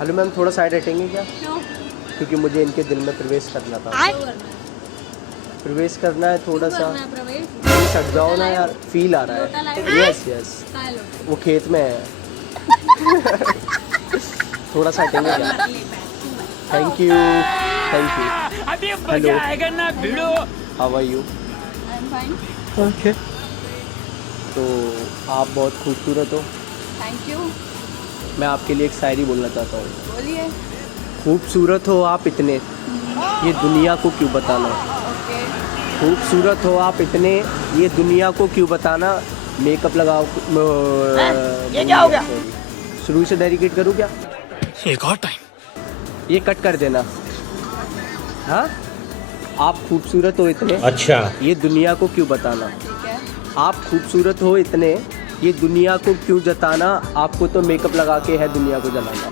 Hello ma'am, थोड़ा side हटेंगे क्या? क्यों? क्योंकि मुझे इनके दिल में प्रवेश करना था। प्रवेश करना है थोड़ा सा। प्रवेश प्लीज हट जाओ ना यार, फील आ रहा लोटा है। लाए? यस यस, काय लोटा? वो खेत में है। थोड़ा सा हटेंगे क्या? Thank you thank you. अभी हेलो, मजा आएगा ना भिड़ो। How are you? I am fine. Okay. तो आप बहुत खूबसूरत हो। Thank you. मैं आपके लिए एक शायरी बोलना चाहता हूँ। बोलिए। खूबसूरत हो आप इतने, ये दुनिया को क्यों बताना। ओके। खूबसूरत हो आप इतने, ये दुनिया को क्यों बताना। मेकअप लगाओ। ये क्या हो गया? शुरू से डेडिकेट करूँ क्या? एक और टाइम। ये कट कर देना। हाँ, आप खूबसूरत हो इतने, अच्छा, ये दुनिया को क्यों बताना। ठीक है। आप खूबसूरत हो इतने, ये दुनिया को क्यों जताना। आपको तो मेकअप लगा के है दुनिया को जलाना।